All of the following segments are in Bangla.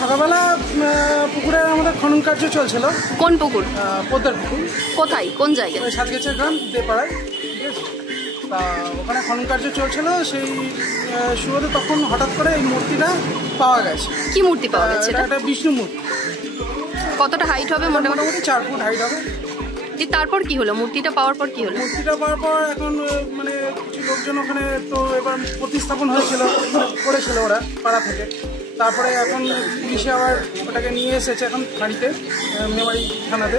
সকালবেলা পুকুরে আমাদের খনন কার্য চলছিল। কোন পুকুর? পদ্মার পুকুর। কোথায়, কোন জায়গায়? সাতগেছে গ্রাম দেপাড়ায়, ঠিক আছে। তা ওখানে খনন কার্য চলছিল, সেই শুরুতে তখন হঠাৎ করে এই মূর্তিটা পাওয়া গেছে। কি মূর্তি পাওয়া গেছে? এটা বিষ্ণু মূর্তি। কতটা হাইট হবে? মোটামুটি 4 ফুট হাইট হবে। তারপর কি হলো? মূর্তিটা পাওয়ার পর কি হলো? মূর্তিটা পাওয়ার পর এখন মানে কিছু লোকজন ওখানে তো এবার প্রতিস্থাপন হয়েছিল, করেছিল ওরা পাড়া থেকে। তারপরে এখন পুলিশে আবার ওটাকে নিয়ে এসেছে এখন ফাঁড়িতে, মেমারি থানাতে।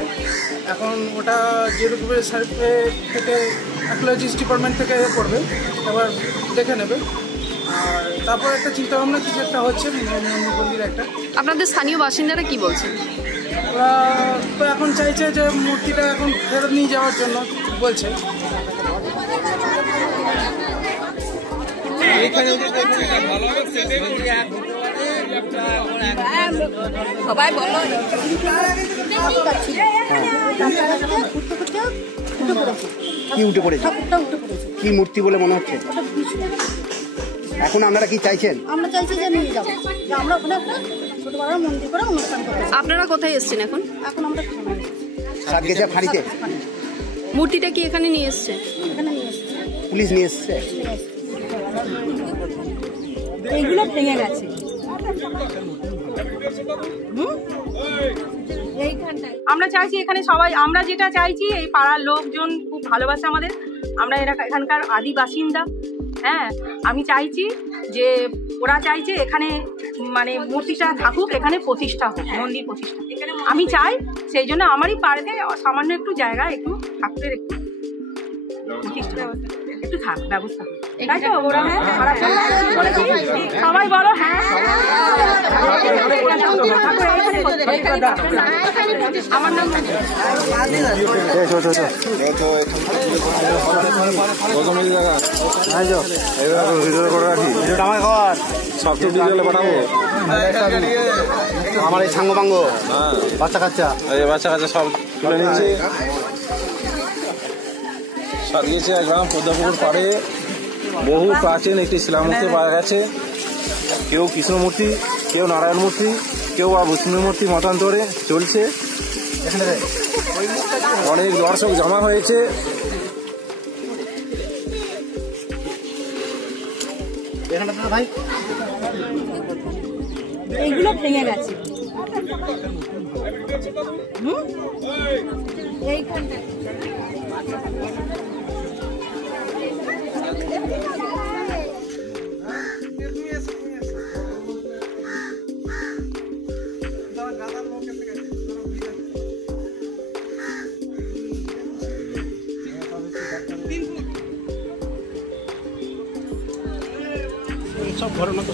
এখন ওটা যেরকম সার্ভে থেকে আর্কিওলজিস্ট ডিপার্টমেন্ট থেকে করবে, এবার দেখে নেবে। আর তারপর একটা চিন্তাভাবনা কিছু একটা হচ্ছে মন্দির একটা। আপনাদের স্থানীয় বাসিন্দারা কি বলছেন? ওরা তো এখন চাইছে যে মূর্তিটা এখন ফেরত নিয়ে যাওয়ার জন্য বলছে। সবাই বলো কি উঠে পড়েছে? কি মূর্তি বলে মনে হচ্ছে? এখন আপনারা কি চাইছেন? আমরা চাইছি যে নিয়ে যাবো, আমরা ওখানে একটা ছোট বড় মন্দির করে অনুষ্ঠান করতে। আপনারা কোথায় এসেছেন এখন? এখন আমরা সাতগেছে ফাঁড়িতে। মূর্তিটা কি এখানে নিয়ে এসছে? এখানে নিয়ে এসেছি, পুলিশ নিয়ে এসছে। এইগুলো ভেঙে গেছে। আমরা চাইছি এখানে সবাই, আমরা যেটা চাইছি, এই পাড়ার লোকজন খুব ভালোবাসে আমাদের, আমরা এখানকার আদি বাসিন্দা। হ্যাঁ, আমি চাইছি যে ওরা চাইছে এখানে মানে মূর্তিটা থাকুক, এখানে প্রতিষ্ঠা হোক, মন্দির প্রতিষ্ঠা আমি চাই। সেই জন্য আমারই পাড়াতে সামান্য একটু জায়গা একটু ঠাকুরের একটু প্রতিষ্ঠা একটু ব্যবস্থা হোক, তাই তো? ওরা সবাই বলো হ্যাঁ। আমার নাম আমার এই সাঙ্গ বাঙ্গ বাচ্চা কাচ্চা সব তুলে নিচ্ছে। সাতগেছে গ্রাম পদ্মাপুকুর পাড়ে বহু প্রাচীন একটি শিলামূর্তি পাওয়া গেছে। কেউ কৃষ্ণ মূর্তি, কেউ নারায়ণ মূর্তি, কেউ বা বিষ্ণু মূর্তি মতান্তরে চলছে। অনেক দর্শক জমা হয়েছে। ভাই এইগুলো ভেঙে গেছে। এইখানটা সব ঘটনা তো